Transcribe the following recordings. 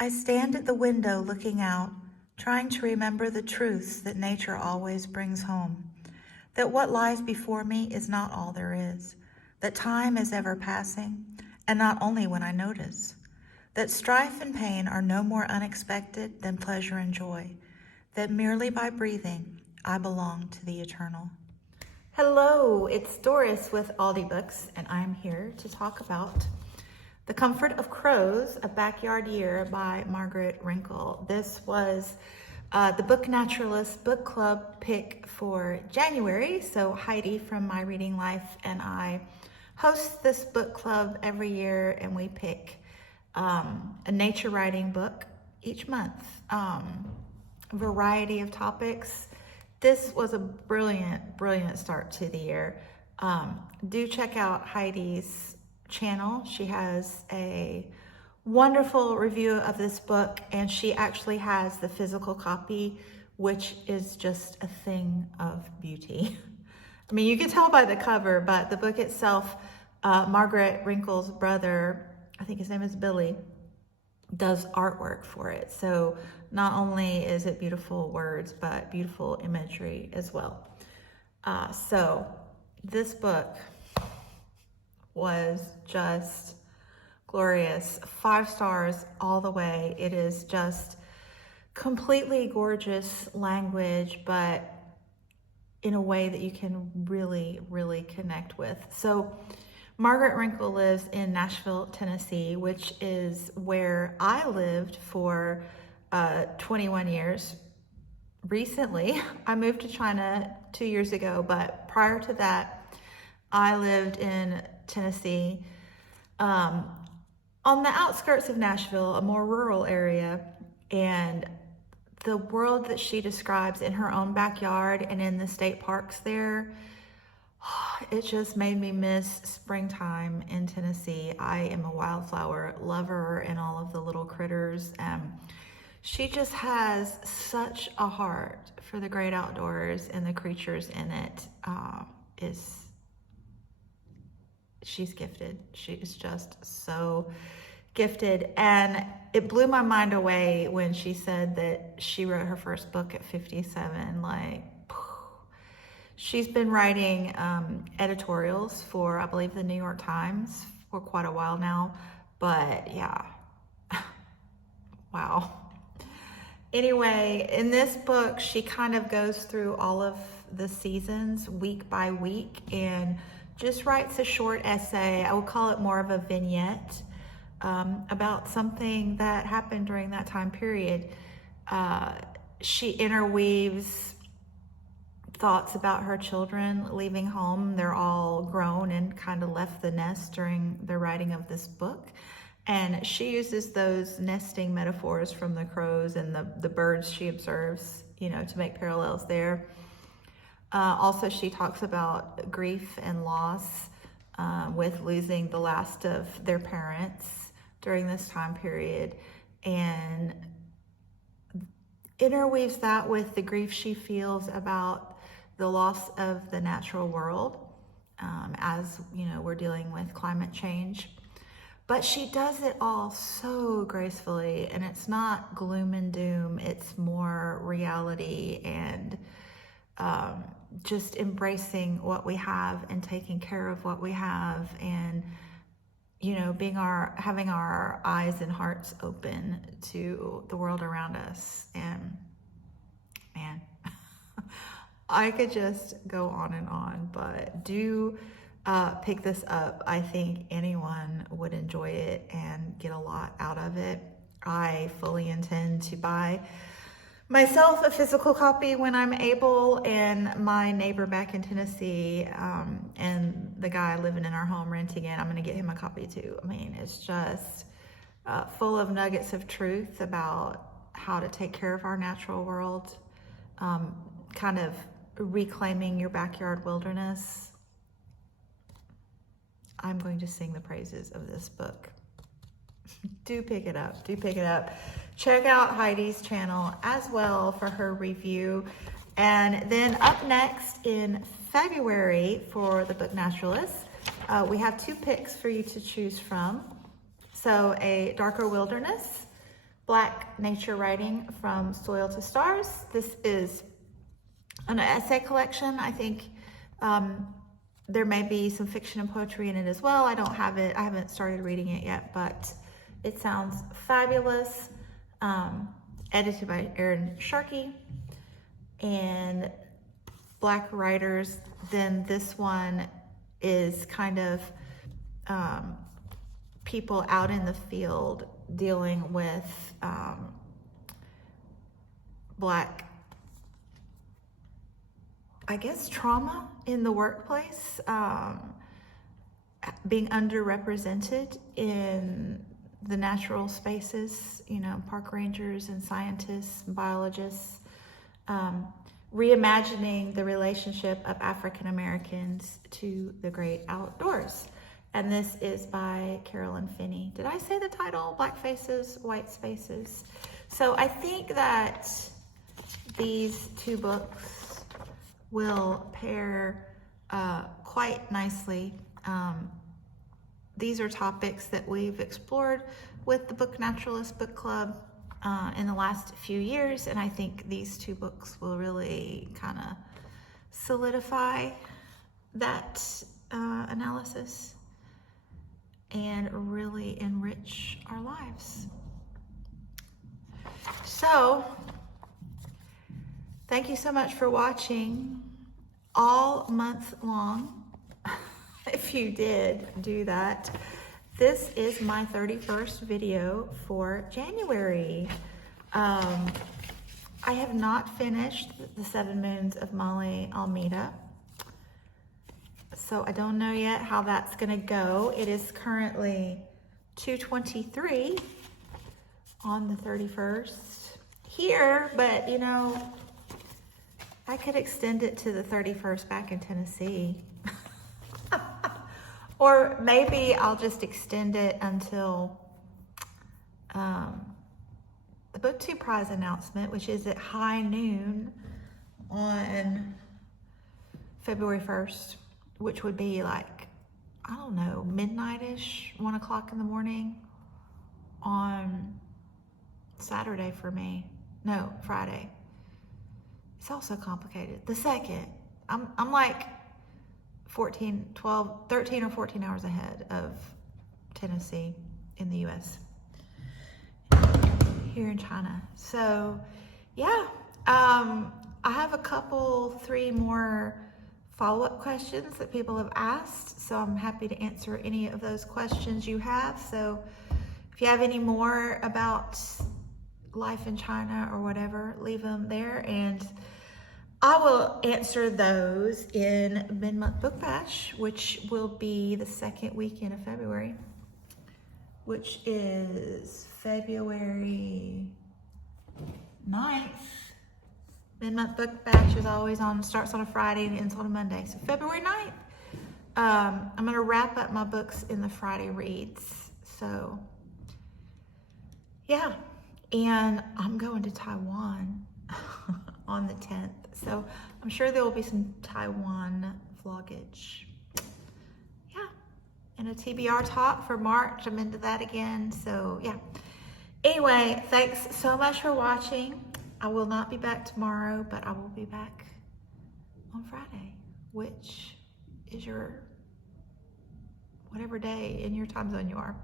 I stand at the window looking out, trying to remember the truths that nature always brings home. That what lies before me is not all there is. That time is ever passing, and not only when I notice. That strife and pain are no more unexpected than pleasure and joy. That merely by breathing, I belong to the eternal. Hello, it's Doris with Aldi Books, and I'm here to talk about The Comfort of Crows, A Backyard Year by Margaret Wrinkle. This was the Book Naturalists book club pick for January. So Heidi from My Reading Life and I host this book club every year, and we pick a nature writing book each month. Variety of topics. This was a brilliant start to the year. Do check out Heidi's channel. She has a wonderful review of this book, and she actually has the physical copy, which is just a thing of beauty. I mean, you can tell by the cover, but the book itself, Margaret Wrinkle's brother, I think his name is Billy, does artwork for it. So not only is it beautiful words, but beautiful imagery as well. So this book was just glorious. 5 stars all the way. It is just completely gorgeous language, but in a way that you can really connect with. So Margaret Wrinkle lives in Nashville, Tennessee, which is where I lived for 21 years. Recently, I moved to China 2 years ago, but prior to that, I lived in Tennessee, on the outskirts of Nashville, a more rural area, and the world that she describes in her own backyard and in the state parks there, it just made me miss springtime in Tennessee. I am a wildflower lover and all of the little critters. She just has such a heart for the great outdoors and the creatures in it. She's gifted. She is just so gifted. And it blew my mind away when she said that she wrote her first book at 57. Like, she's been writing editorials for, I believe, the New York Times for quite a while now. But yeah, wow. Anyway, in this book, she kind of goes through all of the seasons week by week and just writes a short essay. I would call it more of a vignette about something that happened during that time period. She interweaves thoughts about her children leaving home. They're all grown and kind of left the nest during the writing of this book. And she uses those nesting metaphors from the crows and the birds she observes, to make parallels there. Also, she talks about grief and loss with losing the last of their parents during this time period, and interweaves that with the grief she feels about the loss of the natural world, as we're dealing with climate change. But she does it all so gracefully, and it's not gloom and doom. It's more reality and just embracing what we have and taking care of what we have, and having our eyes and hearts open to the world around us. And man, I could just go on and on, but do pick this up. I think anyone would enjoy it and get a lot out of it. I fully intend to buy myself a physical copy when I'm able, and my neighbor back in Tennessee and the guy living in our home renting it, I'm going to get him a copy too. I mean, it's just full of nuggets of truth about how to take care of our natural world, kind of reclaiming your backyard wilderness. I'm going to sing the praises of this book. Do pick it up. Check out Heidi's channel as well for her review. And then up next in February for the Book Naturalists, we have 2 picks for you to choose from. So A Darker Wilderness Black Nature Writing from Soil to Stars. This is an essay collection. I think there may be some fiction and poetry in it as well. I don't have it, I haven't started reading it yet, but it sounds fabulous. Edited by Aaron Sharkey and Black writers. Then this one is kind of people out in the field dealing with Black, I guess, trauma in the workplace, being underrepresented in the natural spaces, you know, park rangers and scientists and biologists, reimagining the relationship of African Americans to the great outdoors. And this is by Carolyn Finney. Did I say the title? Black Faces, White Spaces. So I think that these two books will pair quite nicely. These are topics that we've explored with the Book Naturalist Book Club in the last few years, and I think these two books will really kind of solidify that analysis and really enrich our lives. So, thank you so much for watching all month long. If you did do that, this is my 31st video for January. I have not finished The 7 Moons of Molly Almeida, so I don't know yet how that's gonna go. It is currently 2:23 on the 31st here, but you know, I could extend it to the 31st back in Tennessee. Or maybe I'll just extend it until the BookTube prize announcement, which is at high noon on February 1st, which would be like, I don't know, midnight-ish, 1 o'clock in the morning on Saturday for me. No, Friday. It's also complicated. The second, I'm like 13 or 14 hours ahead of Tennessee in the US, here in China. So yeah, I have a couple, 3 more follow-up questions that people have asked, so I'm happy to answer any of those questions you have. So if you have any more about life in China or whatever, leave them there, and I will answer those in Mid-Month Book Bash, which will be the second weekend of February, which is February 9th. Mid-Month Book Bash is always starts on a Friday and ends on a Monday. So February 9th, I'm gonna wrap up my books in the Friday reads. So yeah, and I'm going to Taiwan on the 10th. So I'm sure there will be some Taiwan vloggage. Yeah, and a TBR talk for March. I'm into that again, so yeah. Anyway, thanks so much for watching. I will not be back tomorrow, but I will be back on Friday, which is your whatever day in your time zone you are.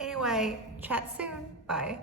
Anyway, chat soon. Bye.